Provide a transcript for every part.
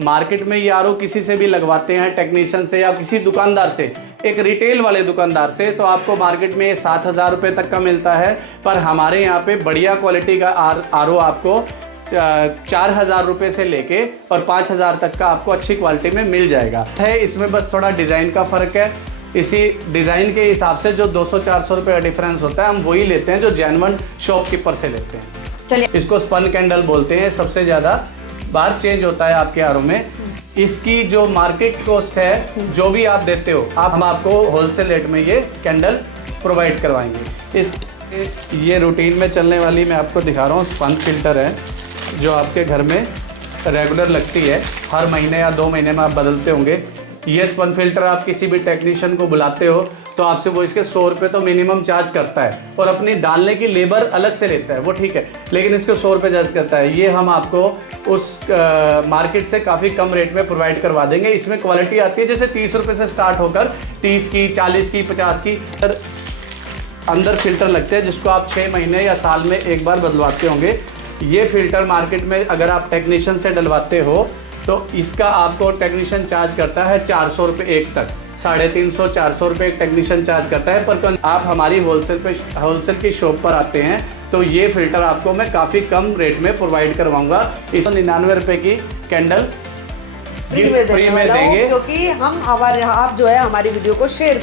Market में ये RO किसी से भी लगवाते हैं, टेक्नीशियन से या किसी दुकानदार से, एक रिटेल वाले दुकानदार से, तो आपको मार्केट में 7,000 रुपये तक का मिलता है। पर हमारे यहाँ पे बढ़िया क्वालिटी का आरओ आपको 4,000 रुपये से लेके और 5,000 तक का आपको अच्छी क्वालिटी में मिल जाएगा है। इसमें बस थोड़ा डिज़ाइन का फ़र्क है। इसी डिज़ाइन के हिसाब से जो 200-400 रुपये का डिफरेंस होता है, हम वही लेते हैं जो जेन्युइन शॉपकीपर से लेते हैं। चलिए, इसको स्पन कैंडल बोलते हैं। सबसे ज़्यादा बार चेंज होता है आपके आरओ में। इसकी जो मार्केट कॉस्ट है, जो भी आप देते हो, हम आपको होलसेल रेट में ये कैंडल प्रोवाइड करवाएंगे। ये रूटीन में चलने वाली मैं आपको दिखा रहा हूँ स्पन फिल्टर है, जो आपके घर में रेगुलर लगती है। हर महीने या 2 महीने में आप बदलते होंगे। ये स्पन फिल्टर आप किसी भी टेक्नीशियन को बुलाते हो तो आपसे वो इसके 100 रुपये तो मिनिमम चार्ज करता है, और अपनी डालने की लेबर अलग से लेता है, वो ठीक है, लेकिन इसको 100 रुपये चार्ज करता है। ये हम आपको उस मार्केट से काफ़ी कम रेट में प्रोवाइड करवा देंगे। इसमें क्वालिटी आती है जैसे 30 रुपये से स्टार्ट होकर 30 की, 40 की, 50 की अंदर फिल्टर लगते हैं, जिसको आप 6 महीने या साल में एक बार बदलवाते होंगे। ये फिल्टर मार्केट में अगर आप टेक्नीशियन से डलवाते हो तो इसका आपको टेक्नीशियन चार्ज करता है 400 रुपये एक तक, 350-400 रुपये एक टेक्नीशियन चार्ज करता है। पर आप हमारी होलसेल की शॉप पर आते हैं तो ये फिल्टर आपको मैं काफ़ी कम रेट में प्रोवाइड करवाऊंगा। 199 रुपये की कैंडल फ्री में देंगे, क्योंकि हम आप जो है हमारी वीडियो को शेयर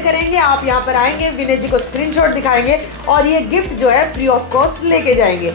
करेंगे, आप यहाँ पर आएंगे, विनय जी को स्क्रीनशॉट दिखाएंगे और ये गिफ्ट जो है फ्री ऑफ कॉस्ट लेके जाएंगे।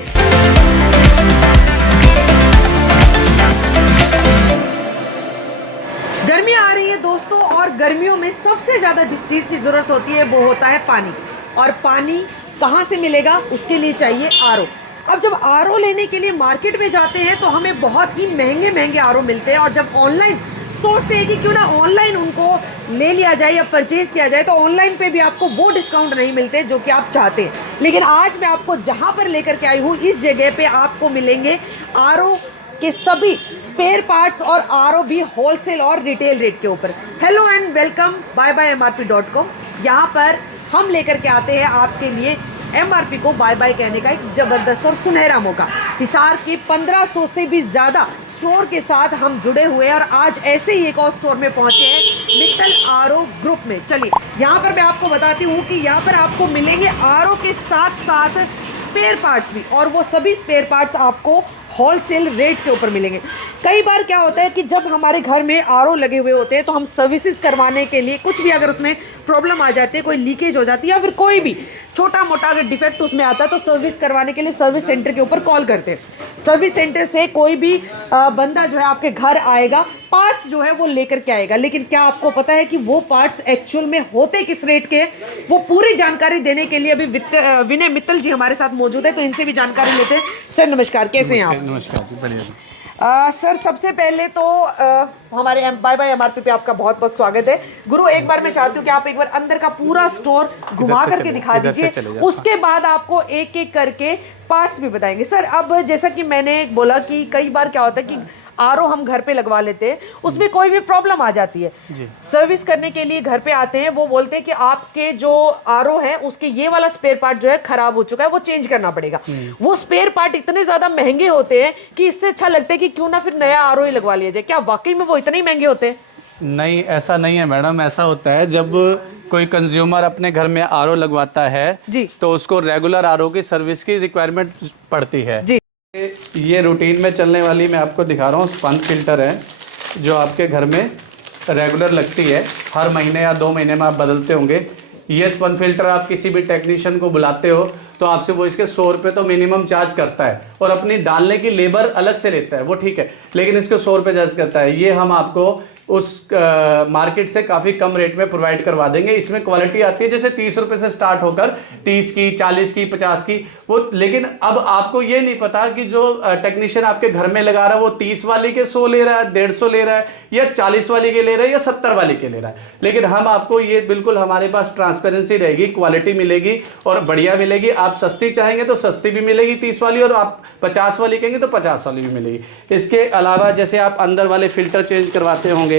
गर्मी आ रही है दोस्तों, और गर्मियों में सबसे ज्यादा जिस चीज की जरूरत होती है वो होता है पानी। और पानी कहाँ से मिलेगा, उसके लिए चाहिए आरओ। अब जब आरओ लेने के लिए मार्केट में जाते हैं तो हमें बहुत ही महंगे आरओ मिलते हैं, और जब ऑनलाइन सोचते हैं कि क्यों ना ऑनलाइन उनको ले लिया जाए या परचेज किया जाए, तो ऑनलाइन पे भी आपको वो डिस्काउंट नहीं मिलते जो कि आप चाहते हैं। लेकिन आज मैं आपको जहाँ पर लेकर के आई हूँ, इस जगह पे आपको मिलेंगे आरओ के सभी स्पेयर पार्ट्स और आरओ भी होलसेल और रिटेल रेट के ऊपर। Hello and welcome buy-by-mrp.com। यहाँ पर हम लेकर के आते हैं आपके लिए एमआरपी को बाय बाय कहने का एक ज़बरदस्त और सुनहरा मौका। हिसार के 1500 से भी ज़्यादा स्टोर के साथ हम जुड़े हुए हैं, और आज ऐसे ही एक और स्टोर में पहुंचे हैं, मित्तल आरओ ग्रुप में। चलिए, यहाँ पर मैं आपको बताती हूँ कि यहाँ पर आपको मिलेंगे आरओ के साथ साथ स्पेयर पार्ट्स भी, और वो सभी स्पेयर पार्ट्स आपको होलसेल रेट के ऊपर मिलेंगे। कई बार क्या होता है कि जब हमारे घर में आरओ लगे हुए होते हैं तो हम सर्विसेज करवाने के लिए कुछ भी अगर उसमें प्रॉब्लम आ जाती है, कोई लीकेज हो जाती है या फिर कोई भी छोटा मोटा अगर डिफेक्ट उसमें आता है, तो सर्विस करवाने के लिए सर्विस सेंटर के ऊपर कॉल करते हैं। सर्विस सेंटर से कोई भी बंदा जो है आपके घर आएगा, पार्ट्स जो है वो लेकर के आएगा। लेकिन क्या आपको पता है कि वो पार्ट्स एक्चुअल में होते किस रेट के? वो पूरी जानकारी देने के लिए अभी विनय मित्तल जी हमारे साथ मौजूद है, तो इनसे भी जानकारी लेते हैं। सर नमस्कार, कैसे हैं आप? नमस्कार जी, बढ़िया। सर सबसे पहले तो हमारे बाय-बाय-एमआरपी पे आपका बहुत बहुत स्वागत है। गुरु, एक बार मैं चाहती हूँ कि आप एक बार अंदर का पूरा स्टोर घुमा करके दिखा दीजिए, उसके बाद आपको एक एक करके पार्ट्स भी बताएंगे। सर अब जैसा कि मैंने बोला कि कई बार क्या होता है कि आरओ हम घर पे लगवा लेते हैं, उसमें कोई भी प्रॉब्लम आ जाती है, सर्विस करने के लिए घर पे आते हैं, वो बोलते हैं कि आपके जो आरओ है उसके ये वाला स्पेयर पार्ट जो है खराब हो चुका है, वो चेंज करना पड़ेगा। वो स्पेयर पार्ट इतने ज्यादा महंगे होते हैं कि इससे अच्छा लगता है कि क्यों ना फिर नया आरओ ही लगवा लिया जाए। क्या वाकई में वो इतने ही महंगे होते हैं? नहीं, ऐसा नहीं है मैडम। ऐसा होता है जब कोई कंज्यूमर अपने घर में आरओ लगवाता है जी, तो उसको रेगुलर आरओ की सर्विस की रिक्वायरमेंट पड़ती है जी। ये रूटीन में चलने वाली मैं आपको दिखा रहा हूँ स्पन फिल्टर है, जो आपके घर में रेगुलर लगती है। हर महीने या 2 महीने में आप बदलते होंगे। ये स्पन फिल्टर आप किसी भी टेक्नीशियन को बुलाते हो तो आपसे वो इसके 100 रुपये तो मिनिमम चार्ज करता है, और अपनी डालने की लेबर अलग से लेता है, वो ठीक है, लेकिन इसके 100 रुपये चार्ज करता है। ये हम आपको उस मार्केट से काफ़ी कम रेट में प्रोवाइड करवा देंगे। इसमें क्वालिटी आती है जैसे 30 रुपये से स्टार्ट होकर 30 की, 40 की, 50 की, वो। लेकिन अब आपको ये नहीं पता कि जो टेक्नीशियन आपके घर में लगा रहा है वो 30 वाली के 100 ले रहा है, 150 ले रहा है, या 40 वाली के ले रहा है, या 70 वाली के ले रहा है। लेकिन हम आपको ये बिल्कुल, हमारे पास ट्रांसपेरेंसी रहेगी, क्वालिटी मिलेगी और बढ़िया मिलेगी। आप सस्ती चाहेंगे तो सस्ती भी मिलेगी 30 वाली, और आप 50 वाली कहेंगे तो 50 वाली भी मिलेगी। इसके अलावा जैसे आप अंदर वाले फिल्टर चेंज करवाते होंगे,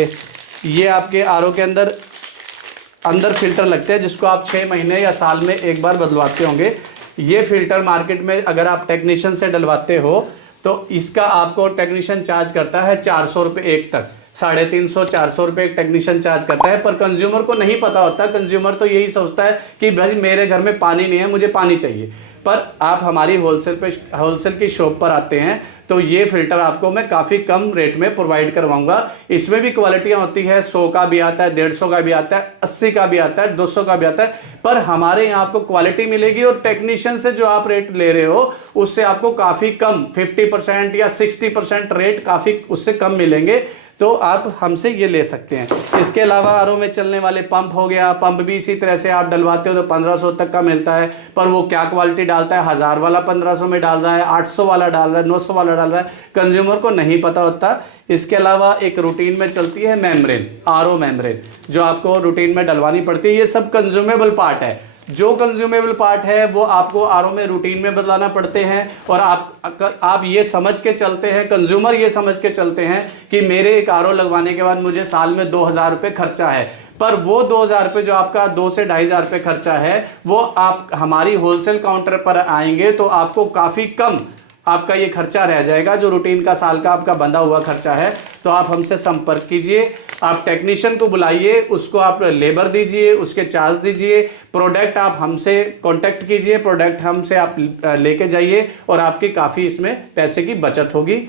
ये आपके आरओ के अंदर फिल्टर लगते हैं, जिसको आप 6 महीने या साल में एक बार बदलवाते होंगे। ये फिल्टर मार्केट में अगर आप टेक्नीशियन से डलवाते हो तो इसका आपको टेक्नीशियन चार्ज करता है 400 रुपये एक तक, 350 400 रुपये एक टेक्नीशियन चार्ज करता है। पर कंज्यूमर को नहीं पता होता, कंज्यूमर तो यही सोचता है कि भाई मेरे घर में पानी नहीं है, मुझे पानी चाहिए। पर आप हमारी होलसेल की शॉप पर आते हैं तो ये फिल्टर आपको मैं काफ़ी कम रेट में प्रोवाइड करवाऊंगा। इसमें भी क्वालिटियां होती है, 100 का भी आता है, 150 का भी आता है, 80 का भी आता है, 200 का भी आता है। पर हमारे यहाँ आपको क्वालिटी मिलेगी और टेक्नीशियन से जो आप रेट ले रहे हो उससे आपको काफ़ी कम 50% या 60% रेट काफ़ी उससे कम मिलेंगे। तो आप हमसे ये ले सकते हैं। इसके अलावा आरओ में चलने वाले पंप हो गया, पंप भी इसी तरह से आप डलवाते हो तो 1500 तक का मिलता है। पर वो क्या क्वालिटी डालता है, 1000 वाला 1500 में डाल रहा है, 800 वाला डाल रहा है, 900 वाला डाल रहा है, कंज्यूमर को नहीं पता होता। इसके अलावा एक रूटीन में चलती है मेम्ब्रेन, आरओ मेम्ब्रेन, जो आपको रूटीन में डलवानी पड़ती है। ये सब कंज्यूमेबल पार्ट है। जो कंज्यूमेबल पार्ट है वो आपको आरओ में रूटीन में बदलाना पड़ते हैं। और आप ये समझ के चलते हैं, कंज्यूमर ये समझ के चलते हैं कि मेरे एक आरओ लगवाने के बाद मुझे साल में 2000 रुपये खर्चा है। पर वो 2000 रुपये जो आपका 2 से 2500 रुपये खर्चा है, वो आप हमारी होलसेल काउंटर पर आएंगे तो आपको काफ़ी कम आपका ये खर्चा रह जाएगा, जो रूटीन का साल का आपका बंधा हुआ खर्चा है। तो आप हमसे संपर्क कीजिए, आप टेक्नीशियन को बुलाइए, उसको आप लेबर दीजिए, उसके चार्ज दीजिए, प्रोडक्ट आप हमसे कांटेक्ट कीजिए, प्रोडक्ट हमसे आप लेके जाइए और आपकी काफ़ी इसमें पैसे की बचत होगी।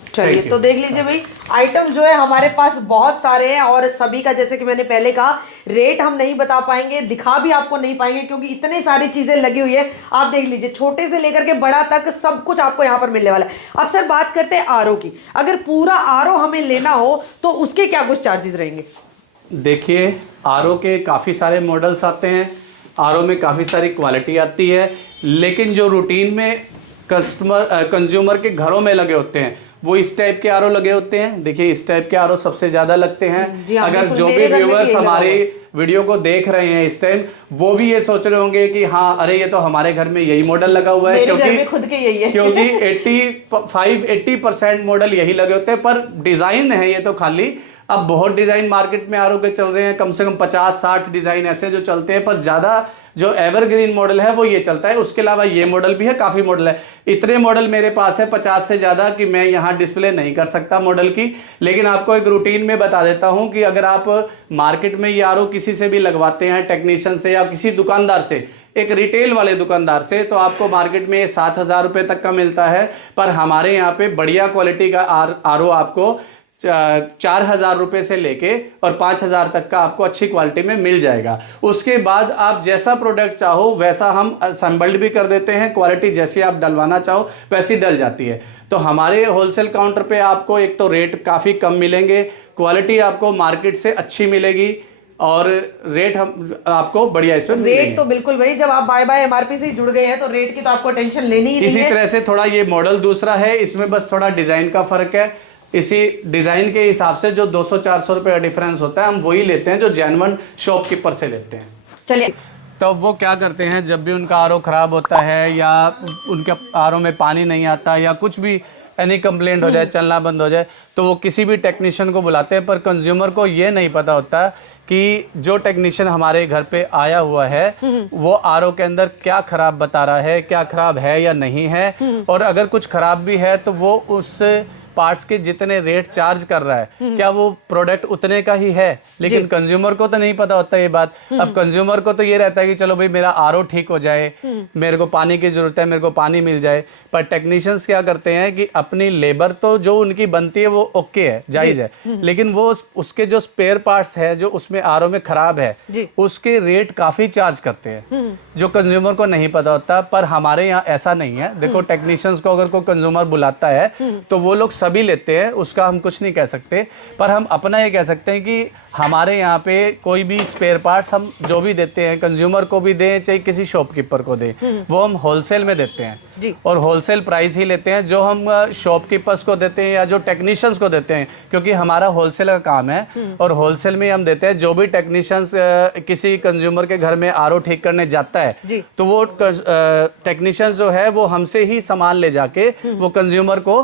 चलिए, तो देख लीजिए भाई, आइटम जो है हमारे पास बहुत सारे हैं और सभी का, जैसे कि मैंने पहले कहा, रेट हम नहीं बता पाएंगे, दिखा भी आपको नहीं पाएंगे क्योंकि इतने सारी चीजें लगी हुई है। आप देख लीजिए, छोटे से लेकर के बड़ा तक सब कुछ आपको यहाँ पर मिलने वाला है। अब सर बात करते हैं आरओ की। अगर पूरा आरओ हमें लेना हो तो उसके क्या कुछ चार्जेस रहेंगे? देखिए, आरओ के काफ़ी सारे मॉडल्स आते हैं, आरओ में काफ़ी सारी क्वालिटी आती है, लेकिन जो रूटीन में कंज्यूमर के घरों में लगे होते हैं वो इस टाइप के आरओ लगे होते हैं। देखिए, इस टाइप के आरओ सबसे ज़्यादा लगते हैं। अगर जो भी व्यूअर्स हमारी वीडियो को देख रहे हैं इस टाइम, वो भी ये सोच रहे होंगे कि हाँ, अरे ये तो हमारे घर में यही मॉडल लगा हुआ है, क्योंकि खुद के यही है। क्योंकि 80% मॉडल यही लगे होते हैं। पर डिज़ाइन है ये तो खाली। अब बहुत डिज़ाइन मार्केट में आरओ के चल रहे हैं, कम से कम 50-60 डिज़ाइन ऐसे जो चलते हैं, पर ज़्यादा जो एवरग्रीन मॉडल है वो ये चलता है। उसके अलावा ये मॉडल भी है, काफ़ी मॉडल है। इतने मॉडल मेरे पास है 50 से ज़्यादा कि मैं यहाँ डिस्प्ले नहीं कर सकता मॉडल की। लेकिन आपको एक रूटीन में बता देता हूँ कि अगर आप मार्केट में ये आरओ किसी से भी लगवाते हैं, टेक्नीशियन से या किसी दुकानदार से, एक रिटेल वाले दुकानदार से, तो आपको मार्केट में 7000 रुपये तक का मिलता है। पर हमारे यहाँ पे बढ़िया क्वालिटी का आरओ आपको 4000 रुपये से लेके और 5000 तक का आपको अच्छी क्वालिटी में मिल जाएगा। उसके बाद आप जैसा प्रोडक्ट चाहो वैसा हम असेंबल्ड भी कर देते हैं। क्वालिटी जैसी आप डलवाना चाहो वैसी डल जाती है। तो हमारे होलसेल काउंटर पे आपको एक तो रेट काफ़ी कम मिलेंगे, क्वालिटी आपको मार्केट से अच्छी मिलेगी और रेट हम आपको बढ़िया इसमें रेट तो बिल्कुल भाई, जब आप बाय एमआरपी से जुड़ गए हैं तो रेट की तो आपको टेंशन लेनी ही नहीं है। इसी तरह से थोड़ा ये मॉडल दूसरा है, इसमें बस थोड़ा डिज़ाइन का फ़र्क है। इसी डिज़ाइन के हिसाब से जो 200-400 रुपये का डिफरेंस होता है, हम वही लेते हैं जो जेन्युइन शॉपकीपर से लेते हैं। चलिए, तो वो क्या करते हैं, जब भी उनका आरओ ख़राब होता है या उनके आरओ में पानी नहीं आता या कुछ भी एनी कंप्लेंट हो जाए, चलना बंद हो जाए, तो वो किसी भी टेक्नीशियन को बुलाते हैं। पर कंज्यूमर को ये नहीं पता होता कि जो टेक्नीशियन हमारे घर पे आया हुआ है वो आरओ के अंदर क्या खराब बता रहा है, क्या खराब है या नहीं है। और अगर कुछ खराब भी है तो वो उस पार्ट्स के जितने रेट चार्ज कर रहा है, क्या वो प्रोडक्ट उतने का ही है। लेकिन कंज्यूमर को तो नहीं पता होता ये बात। अब कंज्यूमर को तो ये रहता है कि चलो भाई मेरा आरओ ठीक हो जाए, मेरे को पानी की जरूरत है, मेरे को पानी मिल जाए। पर टेक्नीशियंस क्या करते हैं कि अपनी लेबर तो जो उनकी बनती है वो ओके है, जायज़ है, लेकिन वो उसके जो स्पेयर पार्ट्स है जो उसमें आरओ में खराब है उसके रेट काफ़ी चार्ज करते हैं, जो कंज्यूमर को नहीं पता होता। पर हमारे यहाँ ऐसा नहीं है। देखो, टेक्नीशियंस को अगर कोई कंज्यूमर बुलाता है तो वो लोग सभी लेते हैं, उसका हम कुछ नहीं कह सकते। पर हम अपना ये कह सकते हैं कि हमारे यहाँ पे कोई भी स्पेयर पार्ट्स हम जो भी देते हैं, कंज्यूमर को भी दें चाहे किसी शॉपकीपर को दें, वो हम होलसेल में देते हैं और होलसेल प्राइस ही लेते हैं, जो हम शॉपकीपर्स को देते हैं या जो टेक्नीशियंस को देते हैं, क्योंकि हमारा होलसेल का काम है और होलसेल में हम देते हैं। जो भी टेक्नीशियंस किसी कंज्यूमर के घर में आरओ ठीक करने जाता है तो वो टेक्नीशियंस जो है वो हमसे ही सामान ले जाके वो कंज्यूमर को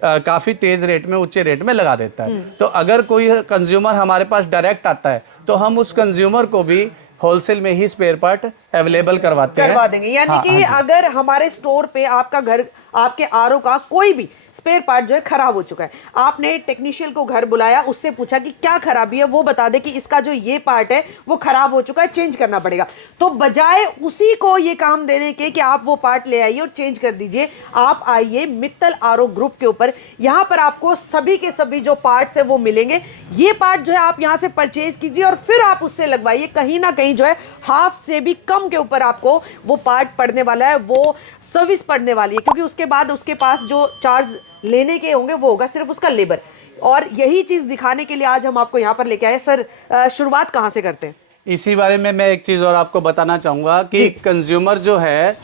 काफ़ी तेज़ रेट में, ऊंचे रेट में लगा देता है। तो अगर कोई कंज्यूमर हमारे पास डायरेक्ट आता है तो हम उस कंज्यूमर को भी होलसेल में ही स्पेयर पार्ट अवेलेबल करवा देंगे। यानी हाँ, कि हाँ अगर हमारे स्टोर पे आपका घर, आपके आरओ का कोई भी स्पेयर पार्ट जो है खराब हो चुका है, आपने टेक्नीशियन को घर बुलाया, उससे पूछा कि क्या खराबी है, वो बता दे कि इसका जो ये पार्ट है वो खराब हो चुका है, चेंज करना पड़ेगा, तो बजाय उसी को ये काम देने के कि आप वो पार्ट ले आइए और चेंज कर दीजिए, आप आइए मित्तल आरओ ग्रुप के ऊपर। यहां पर आपको सभी के सभी जो पार्ट्स है वो मिलेंगे। ये पार्ट जो है आप यहां से परचेज कीजिए और फिर आप उससे लगवाइए। कहीं ना कहीं जो है हाफ से भी कम के ऊपर आपको वो पार्ट पड़ने वाला है, वो सर्विस पड़ने वाली है, क्योंकि उसके बाद उसके पास जो चार्ज लेने के होंगे वो होगा सिर्फ उसका लेबर। और यही चीज दिखाने के लिए आज हम आपको यहाँ पर लेके आए। सर, शुरुआत कहाँ से करते हैं? इसी बारे में मैं एक चीज और आपको बताना चाहूंगा कि कंज्यूमर जो है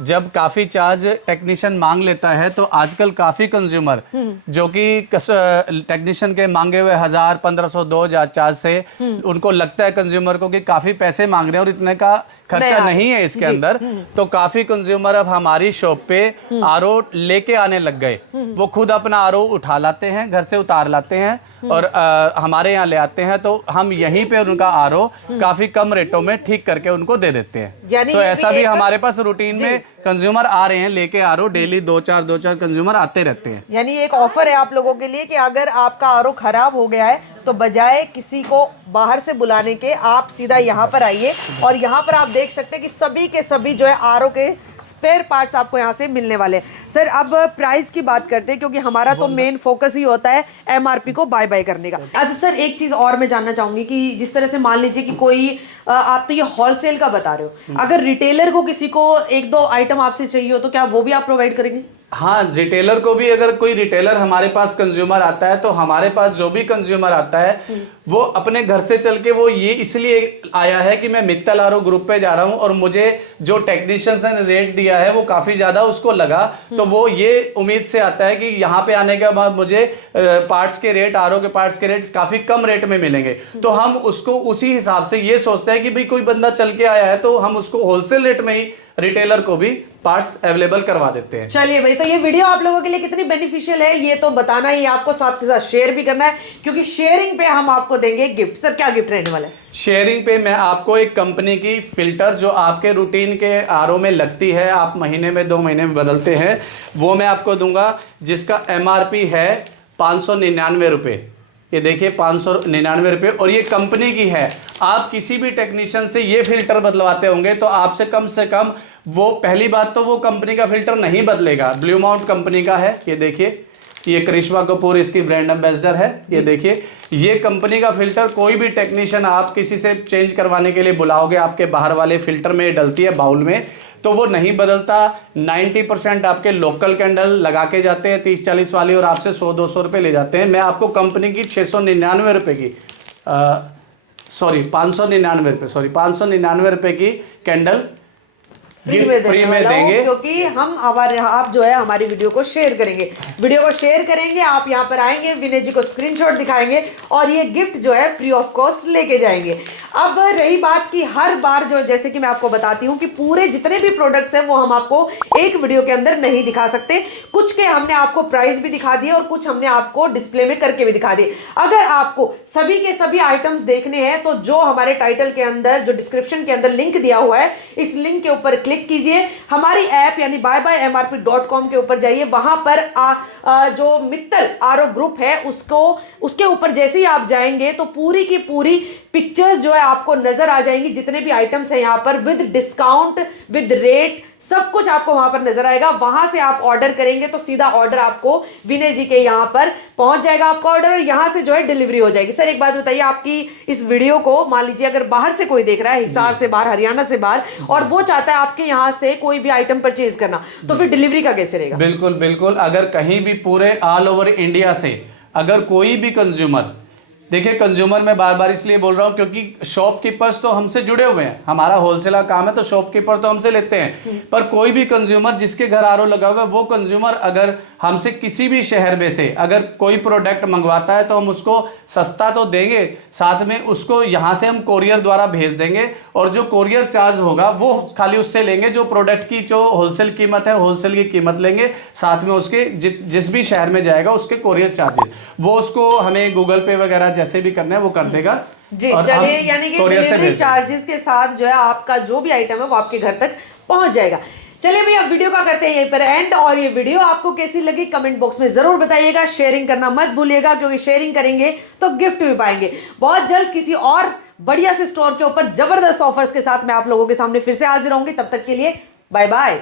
जब काफी चार्ज टेक्नीशियन मांग लेता है, तो आजकल काफी कंज्यूमर जो कि टेक्नीशियन के मांगे हुए 1000, 1500, 2000 चार्ज से उनको लगता है कंज्यूमर को कि काफी पैसे मांग रहे हैं और इतने का खर्चा नहीं है इसके अंदर, तो काफी कंज्यूमर अब हमारी शॉप पे आरओ लेके आने लग गए। वो खुद अपना आरओ उठा लाते हैं, घर से उतार लाते हैं और हमारे यहाँ ले आते हैं, तो हम यहीं पे उनका आरओ काफी कम रेटों में ठीक करके उनको दे देते हैं। तो ऐसा भी हमारे पास रूटीन में कंज्यूमर आ रहे हैं लेके आरओ, डेली 2-4 कंज्यूमर आते रहते हैं। यानी एक ऑफर है आप लोगों के लिए कि अगर आपका आरओ खराब हो गया है तो बजाय किसी को बाहर से बुलाने के आप सीधा यहाँ पर आइए और यहाँ पर आप देख सकते हैं कि सभी के सभी जो है आरओ के स्पेयर पार्ट्स आपको यहाँ से मिलने वाले हैं। सर, अब प्राइस की बात करते हैं, क्योंकि हमारा तो मेन फोकस ही होता है एमआरपी को बाय बाय करने का। अच्छा सर, एक चीज और मैं जानना चाहूंगी कि जिस तरह से मान लीजिए कि कोई आप तो ये होलसेल का बता रहे हो, अगर रिटेलर को किसी को 1-2 आइटम आपसे चाहिए हो तो क्या वो भी आप प्रोवाइड करेंगे? हाँ, रिटेलर को भी, अगर कोई रिटेलर हमारे पास कंज्यूमर आता है तो हमारे पास जो भी कंज्यूमर आता है वो अपने घर से चल के वो ये इसलिए आया है कि मैं मित्तल आरओ ग्रुप पे जा रहा हूं और मुझे जो टेक्नीशियंस ने रेट दिया है वो काफी ज्यादा उसको लगा, तो वो ये उम्मीद से आता है कि यहाँ पे आने के बाद मुझे पार्ट्स के रेट, आरओ के पार्ट्स के रेट काफी कम रेट में मिलेंगे। तो हम उसको उसी हिसाब से ये सोचते हैं कि भाई कोई बंदा चल के आया है तो हम उसको होलसेल रेट में ही रिटेलर को भी पार्ट्स अवेलेबल करवा देते हैं। चलिए भाई, तो ये वीडियो आप लोगों के लिए कितनी बेनिफिशियल है ये तो बताना ही आपको, साथ के साथ शेयर भी करना है, क्योंकि शेयरिंग पे हम आपको देंगे गिफ्ट। सर, क्या गिफ्ट रहने वाला है? शेयरिंग पे मैं आपको एक कंपनी की फिल्टर जो आपके रूटीन के आरओ में लगती है, आप महीने में 2 महीने में बदलते हैं, वो मैं आपको दूंगा, जिसका एमआरपी है 599 रुपये। ये देखिए 599 रुपये, और ये कंपनी की है। आप किसी भी टेक्नीशियन से ये फिल्टर बदलवाते होंगे तो आपसे कम से कम, वो पहली बात तो वो कंपनी का फिल्टर नहीं बदलेगा, ब्लू माउंट कंपनी का है। ये देखिए, ये करिश्मा कपूर इसकी ब्रांड एम्बेसडर है। ये देखिए, ये कंपनी का फिल्टर कोई भी टेक्नीशियन आप किसी से चेंज करवाने के लिए बुलाओगे, आपके बाहर वाले फिल्टर में डलती है बाउल में, तो वो नहीं बदलता। 90% आपके लोकल कैंडल लगा के जाते हैं 30-40 वाली, और आपसे 100-200 रुपये ले जाते हैं। मैं आपको कंपनी की 699 रुपये की, सॉरी 599 रुपये, सॉरी 599 रुपये की कैंडल फ्री में देंगे, क्योंकि हम आप जो है हमारी वीडियो को शेयर करेंगे, आप यहाँ पर आएंगे, विनय जी को स्क्रीनशॉट दिखाएंगे और ये गिफ्ट जो है फ्री ऑफ कॉस्ट लेके जाएंगे। अब रही बात कि हर बार जो, जैसे कि मैं आपको बताती हूँ कि पूरे जितने भी प्रोडक्ट्स हैं वो हम आपको एक वीडियो के अंदर नहीं दिखा सकते। कुछ के हमने आपको प्राइस भी दिखा दिए और कुछ हमने आपको डिस्प्ले में करके भी दिखा दिए। अगर आपको सभी के सभी आइटम्स देखने हैं तो जो हमारे टाइटल के अंदर, जो डिस्क्रिप्शन के अंदर लिंक दिया हुआ है, इस लिंक के ऊपर क्लिक कीजिए, हमारी ऐप यानी buymrp.com के ऊपर जाइए। वहां पर जो मित्तल आरओ ग्रुप है उसके ऊपर जैसे ही आप जाएंगे तो पूरी की पूरी पिक्चर्स जो है आपको नजर आ जाएंगी। जितने भी आइटम्स हैं यहाँ पर विद डिस्काउंट, विद रेट, सब कुछ आपको वहां पर नजर आएगा। वहां से आप ऑर्डर करेंगे तो सीधा ऑर्डर आपको विनय जी के यहाँ पर पहुंच जाएगा, आपका ऑर्डर, और यहां से जो है डिलीवरी हो जाएगी। सर, एक बात बताइए, आपकी इस वीडियो को मान लीजिए अगर बाहर से कोई देख रहा है, हिसार से बाहर, हरियाणा से बाहर, और वो चाहता है आपके यहाँ से कोई भी आइटम परचेज करना, तो फिर डिलीवरी का कैसे रहेगा? बिल्कुल बिल्कुल, अगर कहीं भी पूरे ऑल ओवर इंडिया से अगर कोई भी कंज्यूमर, देखिए कंज्यूमर मैं बार बार इसलिए बोल रहा हूं क्योंकि शॉपकीपर्स तो हमसे जुड़े हुए हैं, हमारा होलसेल का काम है तो शॉपकीपर तो हमसे लेते हैं, पर कोई भी कंज्यूमर जिसके घर आरओ लगा हुआ है, वो कंज्यूमर अगर हमसे किसी भी शहर में से अगर कोई प्रोडक्ट मंगवाता है तो हम उसको सस्ता तो देंगे, साथ में उसको यहाँ से हम कोरियर द्वारा भेज देंगे, और जो कोरियर चार्ज होगा वो खाली उससे लेंगे, जो प्रोडक्ट की जो होलसेल कीमत है होलसेल की कीमत लेंगे, साथ में उसके जिस भी शहर में जाएगा उसके कोरियर चार्जेस, वो उसको हमें गूगल पे वगैरह जैसे भी करना है वो कर देगा। जी और चलिए, हम यानी कि courier से डिलीवरी भेज देंगे। चार्जेस के साथ जो है आपका जो भी आइटम है वो आपके घर तक पहुंच जाएगा। चलिए भैया, वीडियो का करते हैं यहीं पर एंड, और ये वीडियो आपको कैसी लगी कमेंट बॉक्स में जरूर बताइएगा। शेयरिंग करना मत भूलिएगा, क्योंकि शेयरिंग करेंगे तो गिफ्ट भी पाएंगे। बहुत जल्द किसी और बढ़िया से स्टोर के ऊपर जबरदस्त ऑफर्स के साथ मैं आप लोगों के सामने फिर से हाजिर होंगी। तब तक के लिए बाय बाय।